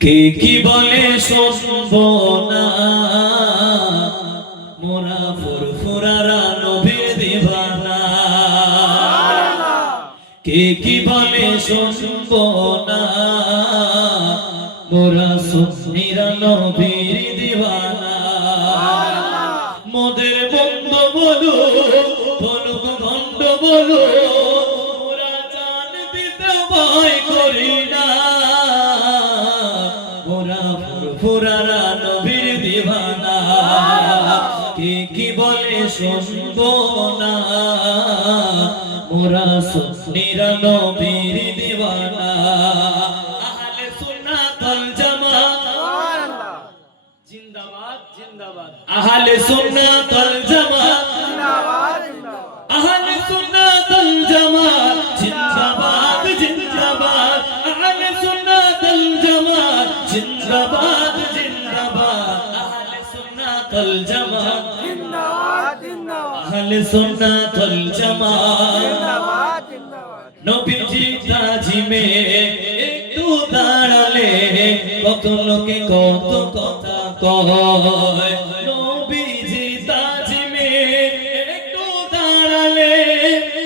কে কি বলে শুনবো না, মোরা ফুরফুরারা নবীর দিওয়ানা। কে কি বলে শুনবো না, মোরা সুন্নিরা নবীর দিওয়ানা। মোদের বন্ধ বলো বলুক ভণ্ড বলো, মোরা জান দিতে ভয় করি না, মোরা ফুরফুরারা নবীর দিওয়ানা। কে কি বলে শুনবো না, মোরা সুন্নিরা নবীর দিওয়ানা। আহলে সুন্নাত ওয়াল জামাত জিন্দাবাদ জিন্দাবাদ, আহলে সুন্নাত ওয়াল জামাত জিন্দাবাদ জিন্দাবাদ, আহলে সুন্নাত ওয়াল জামাত জিন্দাবাদ জিন্দাবাদ, আহলে সুন্নাত ওয়াল জামাত জিন্দাবাদ জিন্দাবাদ, আহলে সুন্নাত ওয়াল জামাত জিন্দাবাদ জিন্দাবাদ, আহলে সুন্নাত ওয়াল জামাত জিন্দাবাদ জিন্দাবাদ। নবীজি তাজিমে একটু দাঁড়ালে কত লোকে কত কথা কয়, নবীজি তাজিমে একটু দাঁড়ালে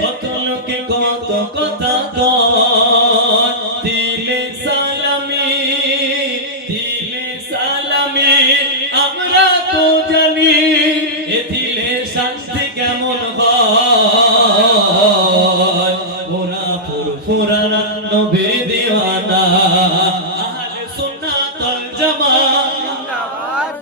কত লোকে কত কথা কয়। দিলে সালামি আমরা তো জানি, এ দিলে শান্তি কেমন হয়, মোরা ফুরফুরারা নবীর দিওয়ানা। আহলে সুন্নাত ওয়াল জামাত জিন্দাবাদ,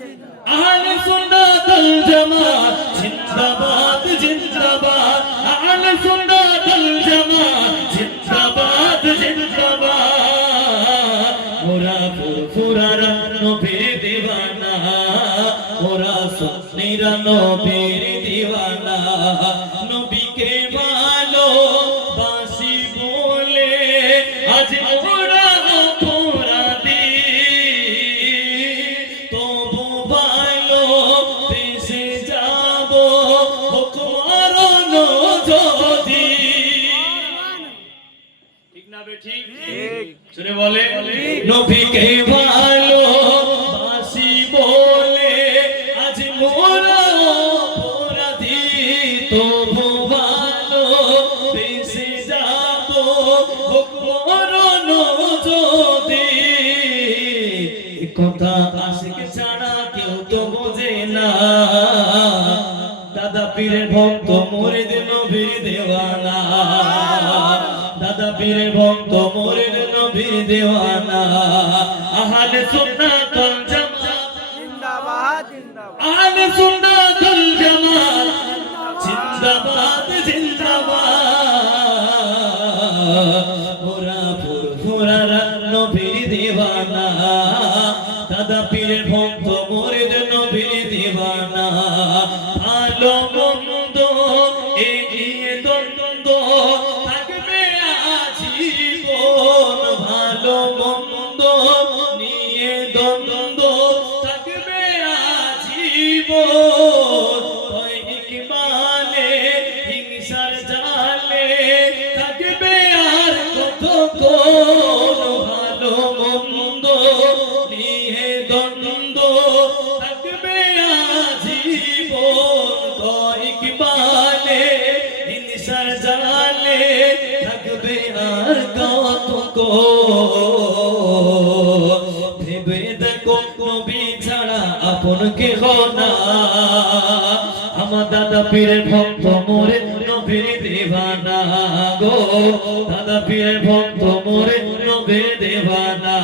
আহলে সুন্নাত ওয়াল জামাত জিন্দাবাদ জিন্দাবাদ, আহলে সুন্নাত ওয়াল জামাত জিন্দাবাদ জিন্দাবাদ, মোরা ফুরফুরারা নবীর দিওয়ানা, মোরা সুন্নিরা নবীর দিওয়ানা। নবীকে ভালোবাসি বলে আজ মোরা অপরাধী, তবু ভালোবেসে যাব হোক মরণ যদি। ঠিক না বে ঠিক? শুনে বলে নবীকে ভালোবাসি বলে আজ মোরা অপরাধী, তবু ভালোবেসে যাব হোক মরণ যদি। এ কথা আশিক ছাড়া কেউ তো বোঝে না, দাদা পীরের ভক্ত মুরিদ নবীর দেওয়ানা, দাদা পীরের ভক্ত মুরিদ নবীর দেওয়ানা। আহলে সুন্নাত ওয়াল জামাত জিন্দাবাদ জিন্দাবাদ, আহলে সুন্নাত ওয়াল জামাত জিন্দাবাদ জিন্দাবাদ, মোরা ফুরফুরারা নবীর দিওয়ানা, দাদা পীরের ভক্ত মুরিদ নবীর দিওয়ানা। ভালো মন্দ এগিয়ে দ্বন্দ্ব থাকবে আজীবন, ভালো মন্দ নিয়ে দ্বন্দ্ব থাকবে আজীবন। দৈনিক মানে হিংসার জালে থাকবে আর কতক্ষণ, ভালো মন্দ নিয়ে দ্বন্দ্ব থাকবে আজীবন। দৈনিক মানে হিংসার জালে থাকবে আর কতক্ষণ। ভেবে দেখো নবী ছাড়া আপন কেহ না, আমার দাদা পীরের ভক্ত মুরিদ নবীর দিওয়ানা গো, দাদা পীরের ভক্ত মুরিদ নবীর দিওয়ানা।